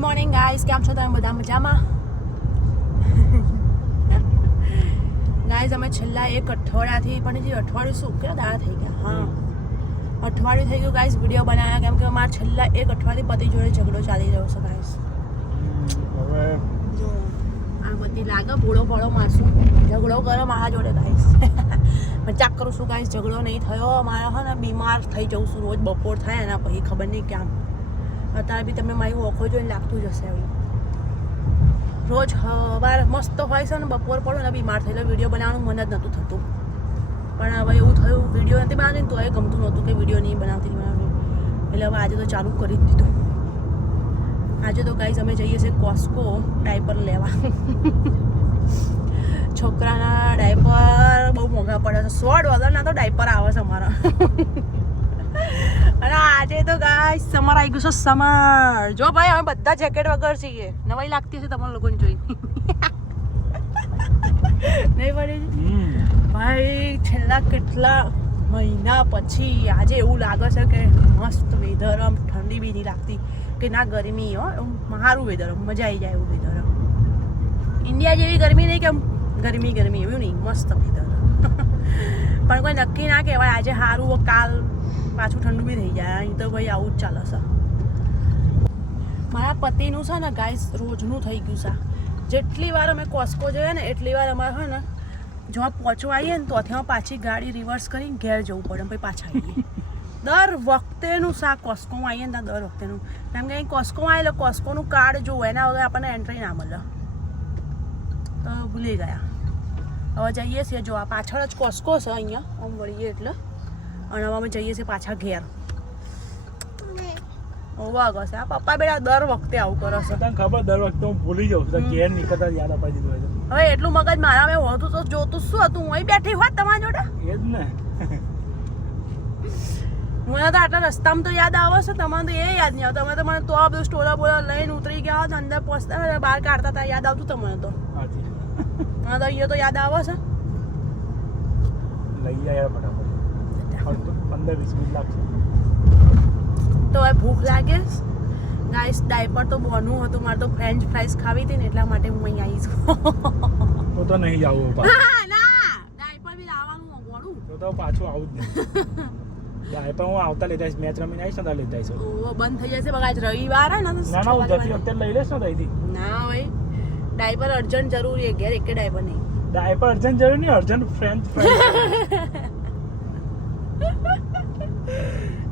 Good morning guys, કેમ છો તમે બધા? મજામાં? ગાઈસ અમે છેલ્લા એક અઠવાડિયાથી પણ જે અઠવાડિયું શું કેટલા દાડા થઈ ગયા? હા, અઠવાડિયું થઈ ગયું ગાઈસ વિડીયો બનાવ્યા, કેમ કે અમારા છેલ્લા એક અઠવાડિયે પતિ જોડે ઝઘડો ચાલી રહ્યો છે ગાઈસ. હવે જો આ બધી લાગે ભોળો ભોળો માસું ઝઘડો કરો મારા જોડે ગાઈસ. મજાક કરું છું ગાઈસ, ઝઘડો નહીં થયો. મારા હે ને બીમાર થઈ જઉં છું, રોજ બપોર થાય એના પછી ખબર નહીં કેમ. અત્યારે બી તમે મારી ઓખો જોઈને લાગતું જ હશે. હવે રોજ વાર મસ્ત હોય છે ને બપોર પડો ને બીમાર થયેલો વિડીયો બનાવવાનું મન જ નહોતું થતું. પણ હવે એવું થયું, વિડીયો નથી બનાવતી તો એ ગમતું નહોતું કે વિડીયો નહીં બનાવતી એટલે હવે આજે તો ચાલુ કરી જ દીધું. આજે તો ગાઈસ અમે જઈએ છીએ કોસ્કો ડાયપર લેવા. છોકરાના ડાયપર બહુ મોંઘા પડે છે, $100 તો ડાયપર આવે છે અમારા. અને આજે તો ગાઈસ સમર આવી ગયું છે. સમર જો ભાઈ અમે બધા જેકેટ વગર છીએ, નવાઈ લાગતી હશે તમારા લોકોને જોઈ. નહીં પડી ભાઈ, છેલ્લા કેટલા મહિના પછી આજે એવું લાગે છે કે મસ્ત વેધર, આમ ઠંડી બી નહીં લાગતી કે ના ગરમી. હો સારું વેધર, મજા આવી જાય એવું વેધર. ઇન્ડિયા જેવી ગરમી નહીં કે ગરમી ગરમી એવું નહીં, મસ્ત વેધર. પણ કોઈ નક્કી ના કહેવાય આજે સારું, કાલ પાછું ઠંડુ બી થઈ જાય. અહીં તો ભાઈ આવું જ ચાલે છે. મારા પતિનું છે ને ગાઈસ રોજનું થઈ ગયું છે. જેટલી વાર અમે કોસ્કો જઈએ ને એટલી વાર અમારે છે ને જો પહોંચવા આવીએ ને તો ત્યાં પાછી ગાડી રિવર્સ કરીને ઘેર જવું પડે, પછી પાછા આવીએ. દર વખતેનું શા કોસ્કોમાં આવીએ ને દર વખતેનું. કેમ કે અહીં કોસ્કોમાં આવેલો કોસ્કોનું કાર્ડ જોવું, એના વગર આપણને એન્ટ્રી ના મળે. તો ભૂલી ગયા. હવે જઈએ છીએ, જો આ પાછળ જ કોસ્કો છે અહીંયા, આમ વળીએ એટલે. અને હવે અમે જઈએ છીએ પાછા ઘેર. વાગો છે આ પપ્પા બેટા દર વખતે આવું કરો છે. તને ખબર, દર વખતે હું ભૂલી જાઉં છું, ઘેર નીકળતા યાદ અપાઈ દીધું હોય. હવે એટલું મગજ મારા મેં હોતું તો જોતું શું હતું, હું અહીં બેઠી હોત તમારા જોડે. એ જ ને. મને તો આટલા રસ્તામાં તો યાદ આવે છે, તમારે તો એ યાદ નહીં આવતું. તમે તો મને તો આ બધું સ્ટોલા બોલા લઈને ઉતરી ગયા હોત, અંદર પહોંચતા બહાર કાઢતા હતા, યાદ આવતું તમને તો. મને તો અહીંયા તો યાદ આવે છે. લઈ જાય ફટાફટ, 15-20 મિનિટ લાગશે. તો હવે ભૂખ લાગે ગાઈસ. ડાયપર તો બોનું હતું, મારે તો ફ્રેન્ચ ફ્રાઈઝ ખાવી હતી ને એટલા માટે હું અહીં આવી છું. તો નહીં જવું ના ડાયપર બી લાવવાનું મોડું તો પાછું આવું જ નહીં. ડાયપર હું આવતા લેતા આવીશ, મેચ રમીને આવીશ ને લેતા આવીશ. બંધ થઈ જશે બગા, આજ રવિવાર હે ને. ના ના, હું જતી વખતે લઈ લઈશ ને દઈથી. ના ભાઈ, ડાયપર અર્જન્ટ જરૂરી છે ઘેર, એક ડાયપર નહીં. ડાયપર અર્જન્ટ જરૂર નહીં, અર્જન્ટ ફ્રેન્ચ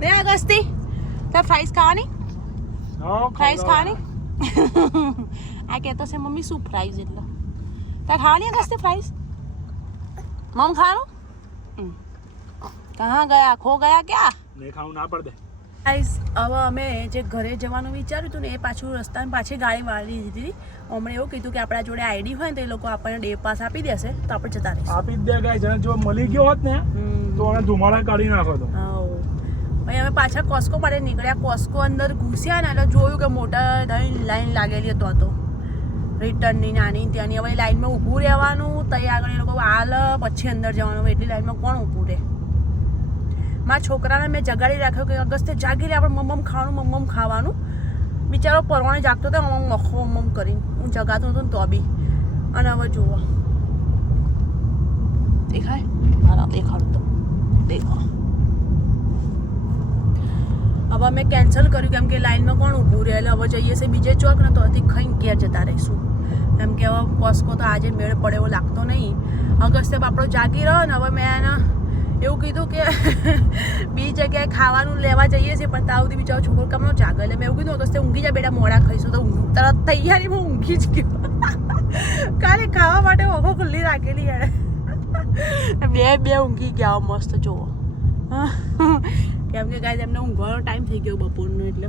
ને અગસ્તી તાર ફ્રાઈઝ ખાવાની? ફ્રાઈઝ ખાવાની? આ કહેતો છે મમ્મી શું ફ્રાઈઝ એટલે તાર ખાવાની અગસ્તી ફ્રાઈઝ? મમ ખાવાનું? કहाँ ગયા, ખો ગયા ક્યાં? નહીં ખાવું ના પડે. ગાઈસ હવે અમે જે ઘરે જવાનું વિચાર્યું હતું ને એ પાછું રસ્તામાં પાછી ગાડી વાળી દીધી. હમણાં એવું કીધું કે આપણા જોડે આઈડી હોય ને તો એ લોકો આપણને ડે પાસ આપી દેશે તો આપણે જતા રહીશું. આપી જ દે ગાઈસ, અને જો મળી ગયો હોત ને તો અમે ધુમાડા કાઢી નાખો તો. ભાઈ અમે પાછા કોસ્કો માટે નીકળ્યા. કોસ્કો અંદર ઘૂસ્યા ને એટલે જોયું કે મોટા લાઈન લાગેલી હતો તો રિટર્નની નાની ત્યાંની. હવે લાઈનમાં ઊભું રહેવાનું, ત્યાં આગળ એ લોકો હાલ પછી અંદર જવાનું. એટલી લાઈનમાં કોણ ઊભું રહે? મારા છોકરાને મેં જગાડી રાખ્યો કે અગસ્તે જાગી લે, આપણે મમ્મ ખાવાનું. બિચારો પરવાણે જાગતો હતો, મખો મમ કરીને હું જગાતો હતો ને તો બી. અને હવે જુઓ દેખાય મારા દેખાડતો દેખો. હવે અમે કેન્સલ કર્યું કેમ કે લાઈનમાં કોણ ઊભું રહે. એટલે હવે જઈએ છીએ બીજે ચોક ને તો હજી ખાઈને ઘેર જતા રહીશું. કેમ કે હવે કોસ્કો તો આજે મેળ પડે એવો લાગતો નહીં. અગસ્તે બાપડો જાગી રહ્યો ને હવે મેં એને એવું કીધું કે બીજી જગ્યાએ ખાવાનું લેવા જઈએ છીએ, પણ ત્યાં સુધી બિચારો છોકરો કમનો જાગે. એટલે મેં એવું કીધું અગસ્તે ઊંઘી જાય બેટા, મોડા ખાઈશું. તો તરત તૈયારીમાં ઊંઘી જ ગયો. કાલે ખાવા માટે ઓખો ખુલ્લી રાખેલી યાર. બે ઊંઘી ગયા મસ્ત જોવો. કેમ કે ગાઈસ એમને ઊંઘવાનો ટાઈમ થઈ ગયો બપોરનો. એટલે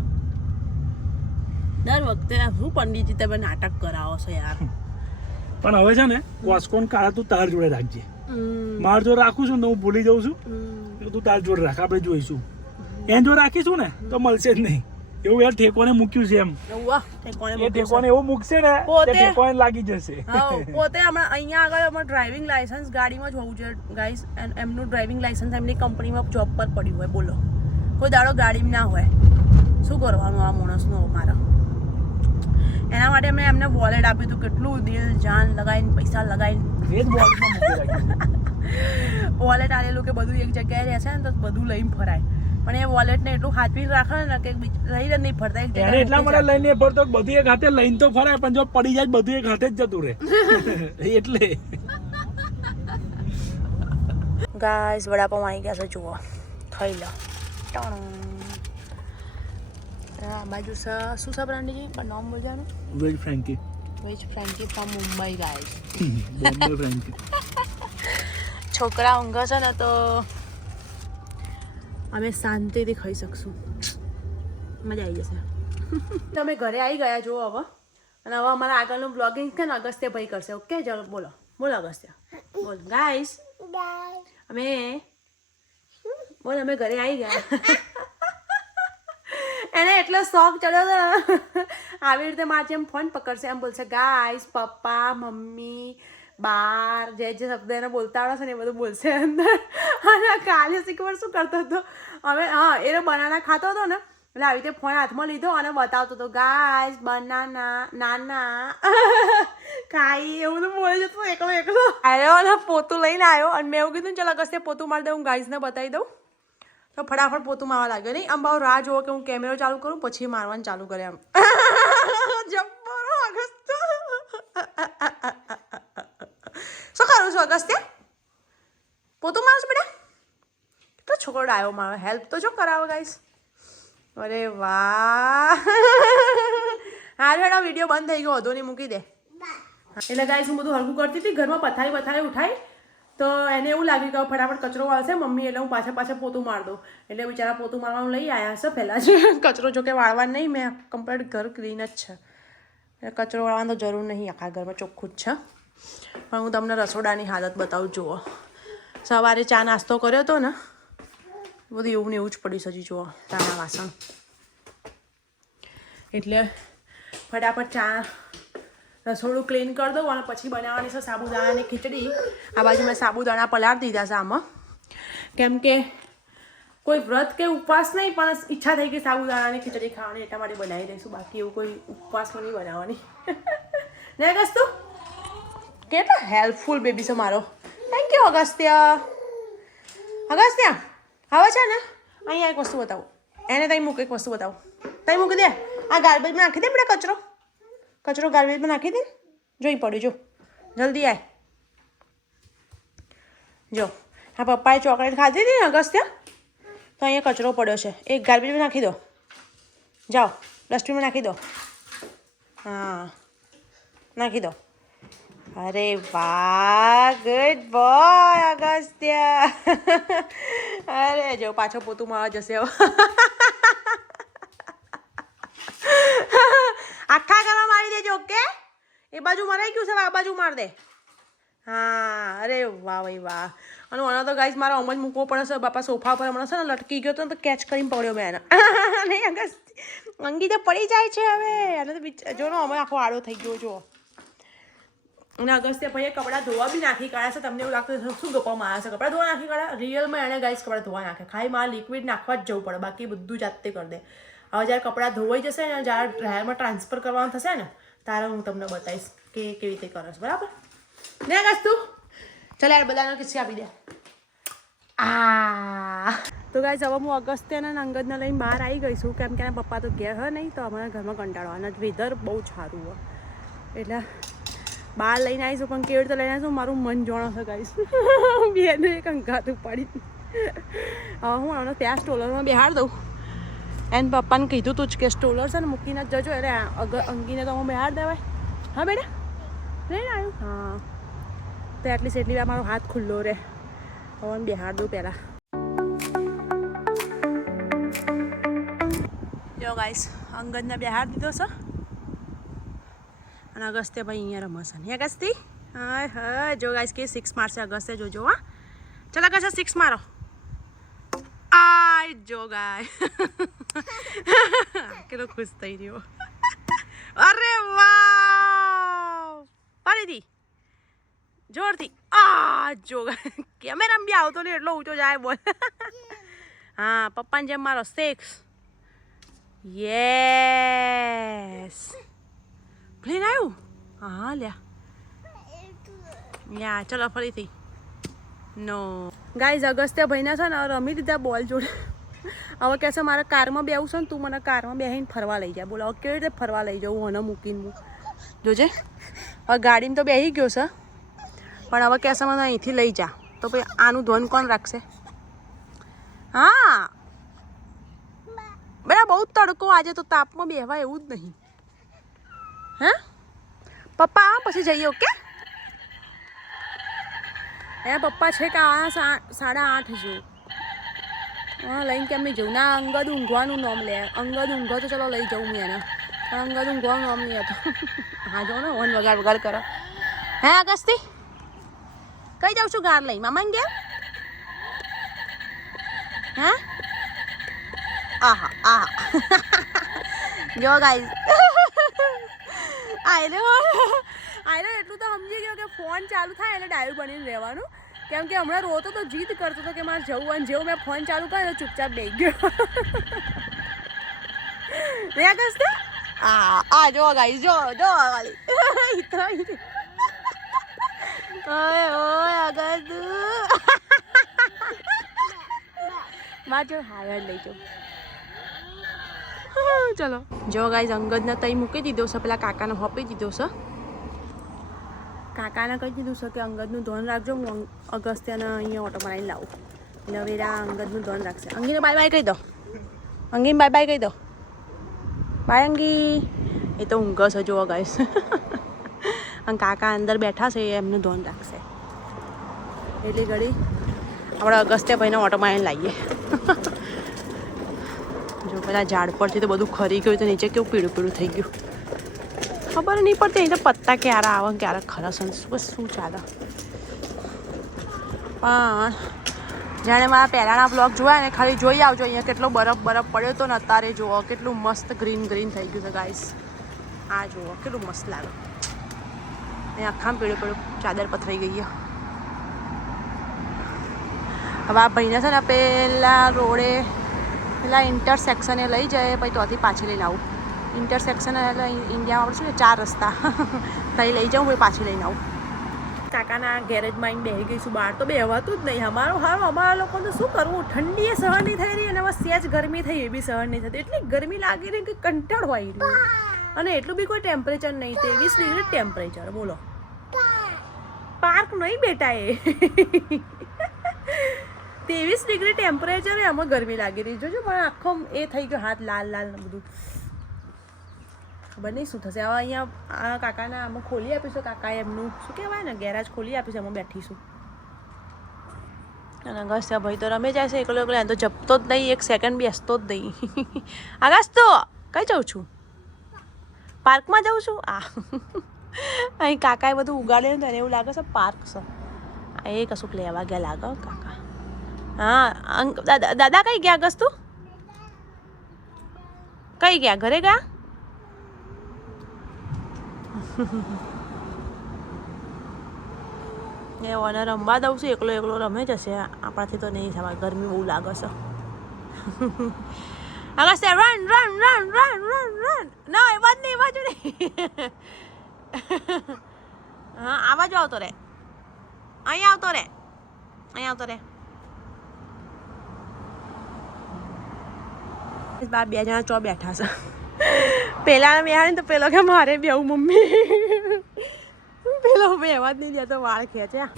દર વખતે શું પંડિતજી તમે નાટક કરાવો છો યાર. પણ હવે છે ને કોસ્કોન કાળા તું તાર જોડે રાખજે. માર જો રાખું છું ને હું ભૂલી જાઉં છું, તું તાર જોડે રાખ, આપણે જોઈશું. એને જો રાખીશું ને તો મળશે જ નહીં. એવું યાર ઠેકોને મૂક્યું છે એમ. ઠેકોને એવું મૂકશે ને ઠેકોને લાગી જશે. પોતે હમણાં અહીંયા આગળ અમારું ડ્રાઇવિંગ લાયસન્સ ગાડીમાં જ હોવું જોઈએ ગાઈસ. એમનું ડ્રાઇવિંગ લાયસન્સ એમની કંપનીમાં જોબ પર પડ્યું હોય. બોલો, કોઈ દાડો ગાડીમાં ના હોય. શું કરવાનું આ માણસનું મારા? એના માટે મેં એમને વોલેટ આપ્યું હતું, કેટલું દિલ જાન લગાવીને પૈસા લગાવીને એ જ બોલમાં મૂકી રાખ્યું. વોલેટ આલેલું કે બધું એક જગ્યાએ રહેશે ને તો બધું લઈને ફરાય, પણ એ વોલેટને એટલું હાથવીને રાખે ને કે લઈને જ નહીં ફરતા, એક એને જગ્યાએ એટલા માટે લઈને ફરતો કે બધું એક હાથે લઈને તો ફરાય, પણ જો પડી જાય બધું એક હાથે જ જતું રહે એટલે. ગાઈસ વડાપાઉં આવી ગયા છે, જુઓ ખાઈ લો. આ બાજુ શું છે બ્રાન્ડીજી પણ નામ બોલવાનું? Veg frankie. Veg frankie from Mumbai guys. Bombay frankie. છોકરા ઊંઘે છે ને તો અમે શાંતિથી ખાઈ શકશું, મજા આવી જશે. તમે ઘરે આવી ગયા જુઓ હવે, અને હવે અમારા આગળનું બ્લોગિંગ છે ને અગસ્ત્ય ભાઈ કરશે. ઓકે ચાલો બોલો બોલો અગસ્ત્ય બોલ. ગાઈસ અમે બોલ અમે ઘરે આવી ગયા. એને એટલો શોખ ચડ્યો હતો આવી રીતે મારે જેમ ફોન પકડશે એમ બોલશે ગાઈસ, પપ્પા, મમ્મી, બાર, જે શબ્દ એને બોલતા આવડે છે ને એ બધું બોલશે અંદર. અને કાલે શીખવાર શું કરતો હતો હવે, હા એને બનાના ખાતો હતો ને એટલે આવી રીતે ફોન હાથમાં લીધો અને બતાવતો હતો ગાઈસ બનાના નાના ખાઈ એવું તો બોલે જતો એકલો એકલો. આવ્યો અને પોતું લઈને આવ્યો અને મેં એવું કીધું ચાલ અગસ્ત્ય પોતું મારી દઉં, ગાઈસને બતાવી દઉં. તો ફટાફટ પોતું મારવા લાગ્યો. નહીં આમ બહુ રાહ જોવો કે હું કેમેરો ચાલુ કરું પછી મારવાનું ચાલુ કરે એમ. જબ્બરો અગસ્ત્ય. શું કરું છું અગસ્ત્ય? પોતું મારું છું બેટા? કેટલો છોકરો ડાયો મારો, હેલ્પ તો જો કરાવો ગાઈસ. અરે વાહ. હા બેટા વિડીયો બંધ થઈ ગયો, વધુ નહીં મૂકી દે. એટલે ગાઈસ હું બધું હલકું કરતી હતી, ઘરમાં પથારી ઉઠાઈ તો એને એવું લાગ્યું કે ફટાફટ કચરો વાળશે મમ્મી, એટલે હું પાછા પોતું માર દઉં. એટલે બિચારા પોતું મારવાનું લઈ આવ્યા હશે પહેલાં જ. કચરો જો કે વાળવાનું નહીં, મેં કમ્પ્લીટ ઘર ક્લીન જ છે, કચરો વાળવાની તો જરૂર નહીં, આખા ઘરમાં ચોખ્ખું જ છે. પણ હું તમને રસોડાની હાલત બતાવું. જુઓ સવારે ચા નાસ્તો કર્યો હતો ને બધું એવું ને એવું જ પડ્યું છે. હજી જુઓ ચાના વાસણ, એટલે ફટાફટ ચા રસોડું ક્લીન કરી દઉં અને પછી બનાવવાની છે સાબુદાણાની ખીચડી. આ બાજુ મેં સાબુદાણા પલાળી દીધા છે આમાં, કેમ કે કોઈ વ્રત કે ઉપવાસ નહીં, પણ ઈચ્છા થઈ ગઈ સાબુદાણાની ખીચડી ખાવાની એટલા માટે બનાવી દઈશું. બાકી એવું કોઈ ઉપવાસમાં નહીં બનાવવાની. ને અગસ્ત્ય કેટલો હેલ્પફુલ બેબી છે મારો. Thank you Agastya. અગસ્ત્ય હવે છે ને અહીંયા એક વસ્તુ બતાવું, એને ત્યાં મૂક, એક વસ્તુ બતાવું, ત્યાં મૂકી દે. આ ગાર્બેજમાં નાખી દે બેટા, કચરો ગાર્બેજમાં નાખી દે. જોઈ પડ્યું, જો જલ્દી આય. જો હા પપ્પાએ ચોકલેટ ખાધી હતી ને અગસ્ત્ય, તો અહીંયા કચરો પડ્યો છે, એક ગાર્બેજમાં નાખી દો. જાઓ ડસ્ટબિનમાં નાખી દો. હા નાખી દો. અરે વાહ, ગુડ બોય અગસ્ત્ય. અરે જો પાછો પોતું મારવા જશે હવે. આખા ઘરમાં મારી દેજો. ઓકે એ બાજુ મરાઈ ગયું છે, આ બાજુ માર દે. હા અરે વાહ ભાઈ વાહ. અને મને તો ગાઈસ મારો અમજ મૂકવો પડે છે બાપા સોફા પર. હમણાં છે ને લટકી ગયો તો કેચ કરીને પડ્યો મેં એને. નહીં અગસ્ત્ય અંગી તો પડી જાય છે હવે. અને તો જો ને અમે આખો આડો થઈ ગયો જો. અને અગસ્ત્ય ભાઈએ કપડાં ધોવા બી નાખી કાઢ્યા છે. તમને એવું લાગતું શું ગપ્પામાં આવ્યા છે, કપડાં ધોવા નાખી કાઢ્યા? રિયલમાં એને ગાઈસ કપડાં ધોવા નાખે, ખાલી મારે લિક્વિડ નાખવા જ જવું પડે, બાકી બધું જાતે કરી દે. હવે જ્યારે કપડાં ધોવાઈ જશે ને, જ્યારે ડ્રાયરમાં ટ્રાન્સફર કરવાનું થશે ને, ત્યારે હું તમને બતાવીશ કે કેવી રીતે કરો છો. બરાબર ને અગસ્ત્ય? ચાલ યાર બધાને કિસ્સી આપી દે. તો ગાઈસ હવે હું અગસ્ત્ય અને અંગદને લઈને બહાર આવી ગઈ છું, કેમ કે એના પપ્પા તો ઘેર હોય નહીં, તો અમારા ઘરમાં કંટાળો. અને વેધર બહુ જ સારું હોય એટલે બહાર લઈને આવીશું. પણ કેવી રીતે લઈને આવીશું મારું મન જોણો છે ગાઈસ. બેને એક અંગાતું પડી. હવે હું આનો ત્યાં સ્ટોલરમાં બેહાડ દઉં. એને પપ્પાને કીધું તું જ કે સ્ટોલર છે ને મૂકીને જ જજો, એટલે અંગીને તો હું બેહાડ દેવાય. હા બેટા લઈને આવ્યું. હા તો એટલી વાર મારો હાથ ખુલ્લો રહે. હવે બેહાડ દઉં પહેલાં. જો ગાઈસ અંગદને બેહાડ દીધો છે અને અગસ્ત્ય ભાઈ અહીંયા રમશે. ને અગસ્તી હા હા જો ગાઈસ કે 6 મારશે અગસ્ત્ય, જોજો. હા ચાલો અગસ્ત્ય 6 મારો. આય જો ગાય કેટલો ખુશ થઈ રહ્યો. અરે વાહ ફરીથી જોરથી. આ જો કેમેરા બી આવતો નહીં એટલો ઊંચો જાય બોલ. હા પપ્પાને જેમ મારો 6. યસ પ્લેન આવ્યું હા લ્યા યા ચલો ફરીથી નો ગાઈઝ અગસ્ત્ય ભાઈના છે ને રમી દીધા બોલ જોડે હવે કહેશે મારે કારમાં બેવું છે ને તું મને કારમાં બેસીને ફરવા લઈ જા બોલો હવે કેવી રીતે ફરવા લઈ જાઉં મને મૂકીને હું જોજે હવે ગાડીમાં તો બેસી ગયો છે પણ હવે કહેશે મને અહીંથી લઈ જા તો ભાઈ આનું ધોન કોણ રાખશે હા બેટા બહુ તડકો આજે તો તાપમાં બેહવા એવું જ નહીં હે પપ્પા આવો પછી જઈએ ઓકે એ પપ્પા છે કે આ 8:30 જેવું હા લઈને કેમ નહીં જવું ના અંગદ ઊંઘવાનું નામ લે અંગદ ઊંઘો તો ચલો લઈ જાઉં મેં એને પણ અંગદ ઊંઘવાનું નામ નહીં હતું હા જો ને વન વગાડ કરો હે અગસ્તી કઈ જાઉં છું ગાર લઈ મામા ગયા હે આહા આહા જો ગાઈઝ આયરે એટલું તો સમજી ગયો કે ફોન ચાલુ થાય એટલે ડાયું બનીને રહેવાનું કેમ કે હમણાં રોતો તો જીદ કરતો હતો કે મારે જવું અને જેવું મેં ફોન ચાલુ કર્યો ચૂપચાપ બેસી ગયો રે કસ્તે આ જો ગાઈઝ જો વાલી ઓય ઓય અગદ માર જો હાયર લઈ જાઉં ચલો જો ગાઈઝ અંગદને તઈ મૂકી દીધો છે પેલા કાકાને હોપી દીધો છે કાકાને કહી દીધું છે કે અંગદનું ધ્યાન રાખજો હું અગસ્ત્યને અહીંયા ઓટો બનાવીને લાવું એટલે હવે અંગદનું ધ્યાન રાખશે અંગીને બાય બાય કહી દો અંગીને બાય બાય કહી દો બાય અંગી એ તો ઊંઘ છે જુઓ ગાઈસ અને કાકા અંદર બેઠા છે એમનું ધ્યાન રાખશે એટલી ઘડી આપણે અગસ્ત્ય ભાઈને ઓટો બનાવીને લાવીએ જો પેલા ઝાડ પરથી તો બધું ખરી ગયું તો નીચે કેવું પીળું પીળું થઈ ગયું ખબર નહીં પડતી અહીં તો પત્તા ક્યારે આવે ક્યારે ખરસ બસ શું ચાલે પણ જાણે મારા પહેલાંના બ્લોગ જોયા ને ખાલી જોઈ આવજો અહીંયા કેટલો બરફ પડ્યો તો ને અત્યારે જુઓ કેટલું મસ્ત ગ્રીન થઈ ગયું છે ગાઈસ આ જુઓ કેટલું મસ્ત લાગે અહીં આખામાં પીળું ચાદર પથરાઈ ગઈ હવે આ ભાઈને છે ને પેલા રોડે પેલા ઇન્ટરસેક્શને લઈ જાય પછી ત્યાંથી પાછી લઈને આવું ઇન્ટરસેક્શન એટલે ઇન્ડિયામાં આપણે શું ને 4 રસ્તા ત્યાં લઈ જાઉં પછી પાછી લઈને આવું કાકાના ગેરેજમાં આવીને બેસી ગઈશું બહાર તો બેહવાતું જ નહીં અમારા લોકોને તો શું કરવું ઠંડીએ સહન નહીં થઈ રહી અને બસ સેજ ગરમી થઈ એ બી સહન નહીં થતી એટલી ગરમી લાગી રહી કે કંટાળો આવી રહ્યો અને એટલું બી કોઈ ટેમ્પરેચર નહીં 23 ડિગ્રી ટેમ્પરેચર બોલો પાર્ક નહીં બેટા એ 23 ડિગ્રી ટેમ્પરેચર એમાં ગરમી લાગી રહી જોજો પણ આખો એ થઈ ગયો હાથ લાલ ને બધું ખબર નહીં શું થશે હવે અહીંયા આ કાકાના આમાં ખોલી આપીશું કાકાએ એમનું શું કહેવાય ને ગેરાજ ખોલી આપીશું એમાં બેઠીશું અને અગસ્ત્ય ભાઈ તો રમે જાય છે એકલો એમ તો જપતો જ નહીં એક સેકન્ડ બેસતો જ નહીં આકાશ તો કઈ જાઉં છું પાર્કમાં જાઉં છું અહીં કાકાએ બધું ઉગાડે ને એવું લાગે છે પાર્ક છે એ કશુંક લેવા ગયા લાગે કાકા હા દાદા કઈ ગયા અગસ્તુ કઈ ગયા ઘરે ગયા એ ઓને રમવા દઉં છું એકલો રમે જશે આપણાથી તો નહીં થવા ગરમી બહુ લાગે છે અગસ્ત્ય રન ના એ બાજુ નહીં હા આ બાજુ આવતો રે અહીંયા આવતો રે બાર 2 જણા ચો બેઠા છે પેલા બેહાડી ને તો પેલો કે મારે બેવું મમ્મી પેલો બેવા જ નહીં દેતો વાળ ખેંચ્યા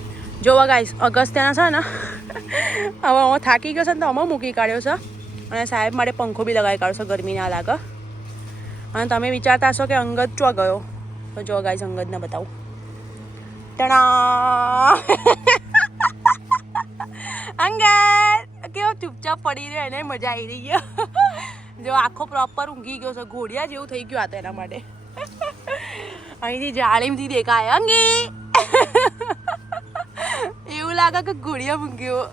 જોવા ગાઈસ અગસ્ત્યના છે ને હવે હું થાકી ગયો છે ને તો અમે મૂકી કાઢ્યો છે અને સાહેબ માટે પંખો બી લગાવી કાઢ્યો છે ગરમી ના લાગે અને તમે વિચારતા હશો કે અંગદ ચો ગયો તો જો ગાઈસ અંગદને બતાવું ટણા અંગદ કેવો ચૂપચાપ પડી રહ્યો એને મજા આવી રહી છે જો આખો પ્રોપર ઊંઘી ગયો છે ઘોડિયા જેવું થઈ ગયું આ તો એના માટે અહીંથી જાળીમથી દેખાય અંગી એવું લાગે કે ઘોડિયા મૂક્યો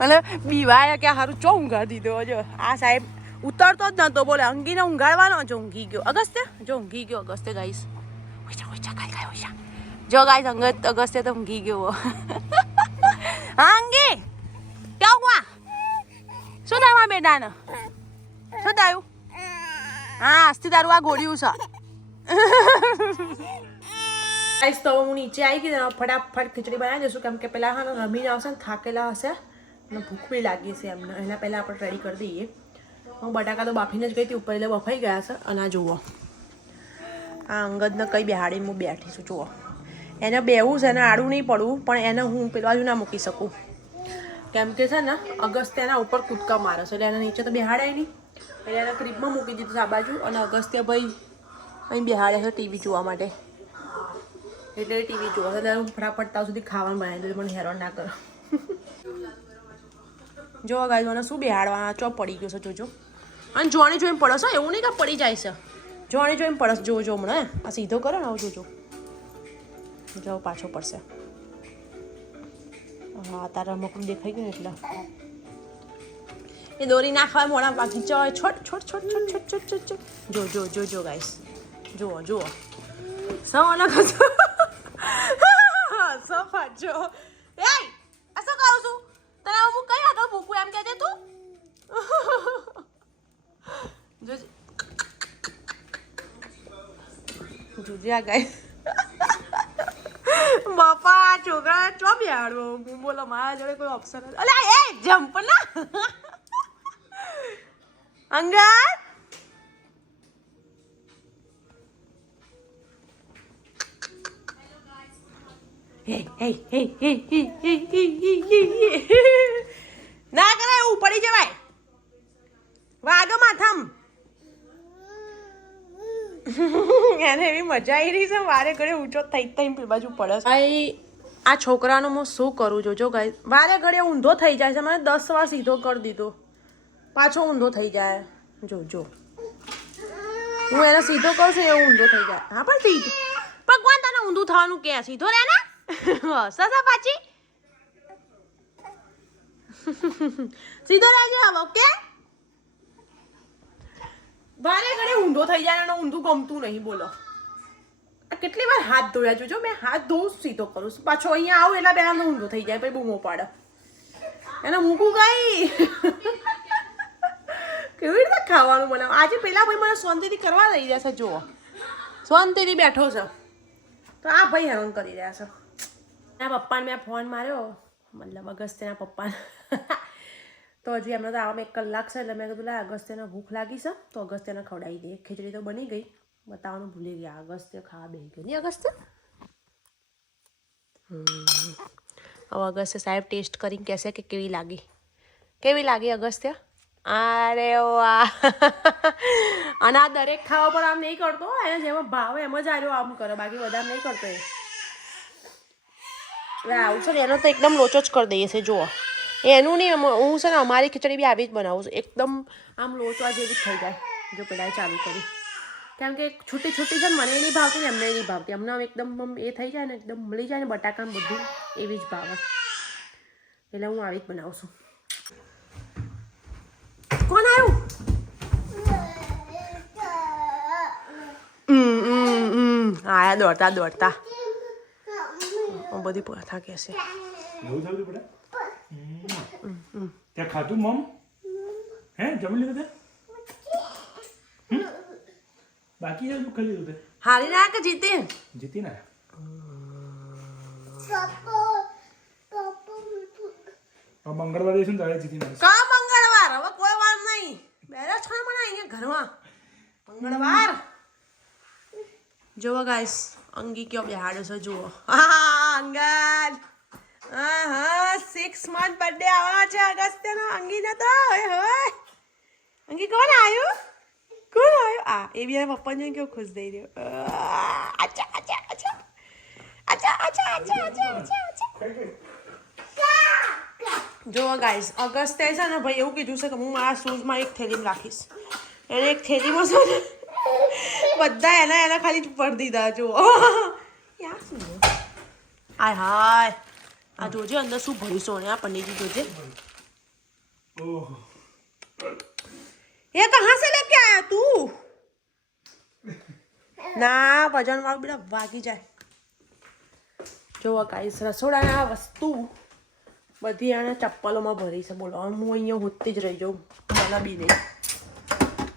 અને બીવાય કે સારું ચો ઊંઘાડી દીધો જો આ સાહેબ ઉતરતો જ નતો બોલે અંગીને ઊંઘાડવાનો જો ઊંઘી ગયો અગસ્ત્ય ગાઈસ જો ગાઈસ અગસ્ત્ય તો ઊંઘી ગયો હા અંગી ક્યાં હુઆ શું થયું બેટાને શું થયું હા આજથી તારું આ ગોળ્યું છે ગાઈસ તો હું નીચે આવી ગઈ ફટાફટ ખીચડી બનાવી દઈશું કેમ કે પેલા હા રમીને આવશે ને થાકેલા હશે અને ભૂખ બી લાગી છે એમને એના પહેલાં આપણે રેડી કરી દઈએ હું બટાકા તો બાફીને જ ગઈ હતી ઉપર એટલે બફાઈ ગયા છે અને આ જુઓ આ અંગદને કંઈ બેહાડીને હું બેઠી છું જુઓ એને બેવું છે એને આડું નહીં પડવું પણ એને હું પેલી બાજુ ના મૂકી શકું કેમ કે છે ને અગસ્ત્ય એના ઉપર કૂદકા મારે છે એટલે એને નીચે તો બેહાડાય નહીં એટલે એને ક્રીપમાં મૂકી દીધું છે આ બાજુ અને અગસ્ત્ય ભાઈ અહીં બેહાડે છે ટીવી જોવા માટે એટલે ટીવી જોવા એટલે હું ફટાફટ ત્યાં સુધી ખાવાનું બનાવી દઉં મને હેરાન ના કરો જો ગાય મને શું બેહાડવાના ચો પડી ગયો છે જોજો અને જોણી જોઈને પડશે એવું નહીં કે પડી જાય છે જોણી જોઈને પડશે જોજો હમણાં આ સીધો કરો ને આવું જોજો જો પાછો પડશે હા તારા મકડું દેખાઈ ગયું એટલે એ દોરી નાખવા મોડા બાકી છોટ છોટ છોટ છોટ છોટ છોટ છોટ છોટ જો જો જો જો ગાઈસ જુઓ જુઓ સૌ અલગ સફા જો એ આ શું કહું છું તને હું કઈ આગળ મૂકું એમ કહેજે તું જોજે જોજે આ ગાય બાપા છોકરા ચો બેહાડવો હું બોલો મારા જોડે કોઈ ઓપ્શન અલે એ જમ્પ ના અંગદ ના કરે એવું પડી જવાય વાગો માથામ એને એવી મજા આવી રહી છે વારે ઘડે ઊંચો થઈ પેલી બાજુ પડે ભાઈ આ છોકરાનું હું શું કરું જોજો ગાય વારે ઘડે ઊંધો થઈ જાય છે મને 10 વાર સીધો કરી દીધો પાછો ઊંધો થઈ જાય જો જો હું એને સીધો કરું છું એ ઊંધો થઈ જાય હા પણ સીધો ભગવાન તને ઊંધું થવાનું કે સીધો રહે ને સસા પાછી સીધો રહેજે હવે ઓકે વારે ઘડે ઊંધો થઈ જાય અને ઊંધું ગમતું નહીં બોલો કેટલી વાર હાથ ધોયા જોજો મેં હાથ ધોઉં સીધો કરું પાછો અહીંયા આવું એટલે પહેલાં ઊંધો થઈ જાય પછી બૂમો પાડે એને મૂકું કઈ કેવી રીતે ખાવાનું બનાવ આજે પેલા ભાઈ મને શાંતિથી કરવા દઈ રહ્યા છે જુઓ શાંતિથી બેઠો છે તો આ ભાઈ હેરાન કરી રહ્યા છે એના પપ્પાને મેં ફોન માર્યો મતલબ અગસ્ત્યના પપ્પાને તો હજી એમને તો આવામાં 1 કલાક છે એટલે મેં કીધું લા અગસ્ત્યને ભૂખ લાગી છે તો અગસ્ત્યને ખવડાવી દઈએ ખીચડી તો બની ગઈ બતાવવાનું ભૂલી ગયા અગસ્ત્ય ખાવા બેસી ગયો નહીં અગસ્ત્ય હવે અગસ્ત્ય સાહેબ ટેસ્ટ કરીને કહેશે કે કેવી લાગી અગસ્ત્ય અરે વાહ અને આ દરેક ખાવા પર આમ નહીં કરતો એને જેમાં ભાવે એમ જ આવ્યો આમ કરે બાકી વધારે નહીં કરતો એ આવું છે ને એનો તો એકદમ લોચો જ કરી દઈએ છે જુઓ એનું નહીં હું છે ને અમારી ખીચડી બી આવી જ બનાવું છું એકદમ આમ લોચવા જેવી જ થઈ જાય જો પેલા ચાલુ કરી કેમ કે છૂટી છૂટી છે ને મને નહીં ભાવતી ને એમને નહીં ભાવતી અમને એકદમ એ થઈ જાય ને એકદમ મળી જાય ને બટાકા બધું એવી જ ભાવે એટલે હું આવી જ બનાવું છું કોણ આવ્યું આયા દોડતા દોડતા બધી પ્રથા કે છે ત્યાં ખાધું મમ હે જમી લીધું તે બાકી છે ખાઈ લીધું તે હારી ના કે જીતી ને મંગળવાર જઈશું ને તારે જીતી ના કા મંગળવાર હવે કોઈ વાર નહીં બેરે છો મને અહીંયા ઘરમાં મંગળવાર જુઓ ગાઈસ અંગી કયો બેહાડ્યો છે જુઓ હા અંગદ હા 6 month બર્થડે આવવાનો છે અગસ્ત્યનો અંગીનો તો હોય અંગી કોણ આવ્યું આ એ બી એના પપ્પાને કેવો ખુશ થઈ રહ્યો આચા આચા આચા આચા આચા આચા આચા જો ગાઈસ અગસ્ત્ય છે ને ભાઈ એવું કીધું છે કે હું મારા શૂઝમાં એક થેલીમાં રાખીશ એને એક થેલીમાં છે ને બધા એના ખાલી પર દીધા જો યાર શું હાય હાય આ જોજે અંદર શું ભર્યું સોને આ પનીરજી જોજે ये कहाँ से लेके आया तू ના વજન વાળું બેટા વાગી જાય જો ગાઈસ રસોડાના વસ્તુ બધી આને ચપ્પલોમાં ભરી છે બોલો હું અહીંયા હોતી જ રહી જાઉં મને બી નહીં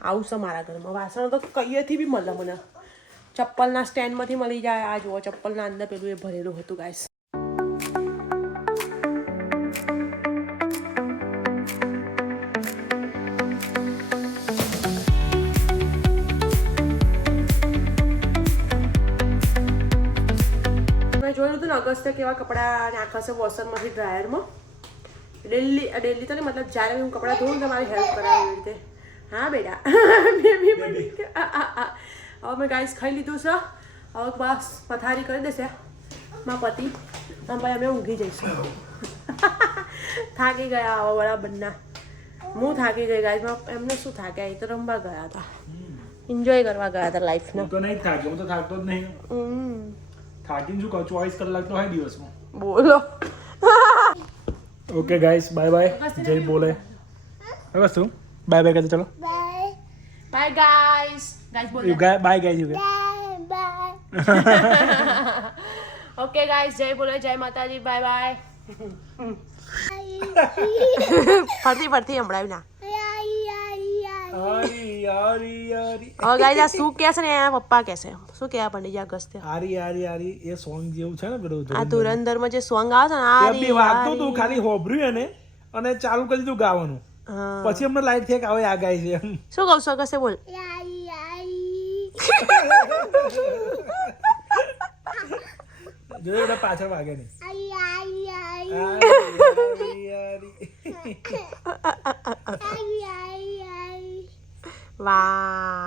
આવું છે મારા ઘરમાં. વાસણ તો કઈએથી બી મળે મને. ચપ્પલના સ્ટેન્ડમાંથી મળી જાય. આ જુઓ ચપ્પલના અંદર પેલું એ ભરેલું હતું ગાઈસ. જોયું હતું ને અગસ્ત્ય કેવા કપડાં નાખે છે વોશરમાંથી ડ્રાયરમાં. ડેલી તો નહીં, મતલબ જ્યારે હું કપડાં ધોઉં તો મારી હેલ્પ કરાવે એવી રીતે. હા બેટા બેબી બની હવે મેં ગાઈસ ખાઈ લીધું છે. હવે બસ પથારી કરી દેશે મારા પતિ અને ભાઈ અમે ઊંઘી જઈશું. થાકી ગયા હવે બરાબરના. હું થાકી ગઈ ગાઈસ. એમને શું થાક્યા, એ તો રમવા ગયા હતા, એન્જોય કરવા ગયા હતા લાઈફને. હું તો નહીં થાક્યો, હું તો થાકતો જ નહીં. થાકીને શું કહું, 24 કલાક તો હોય દિવસમાં. બોલો. Okay guys, bye bye. જય બોલે. હવે શું બાય બાય કહે, ચલો બાય ગાઈસ. ગાઈસ બોલો bye guys. You okay guys, જય બોલે, જય માતાજી, બાય બાય. ફરતી હમણાં ના. હવે ગાઈસ આ શું કહે છે ને, પપ્પા કહે છે શું કહેવા પંડિત અગસ્ત્ય? આરી આરી આરી એ સોંગ જેવું છે ને પેલું. આ ધુરંધરમાં જે સોંગ આવે છે ને, આરી વાગતું તું ખાલી હોભર્યું એને અને ચાલુ કરી દીધું ગાવાનું. પછી અમને લાઈટ થઈ કે આવે આ ગાય છે એમ. શું કહું છું અગસ્ત્ય? બોલ. જોયું પાછળ વાગે ને. વાહ.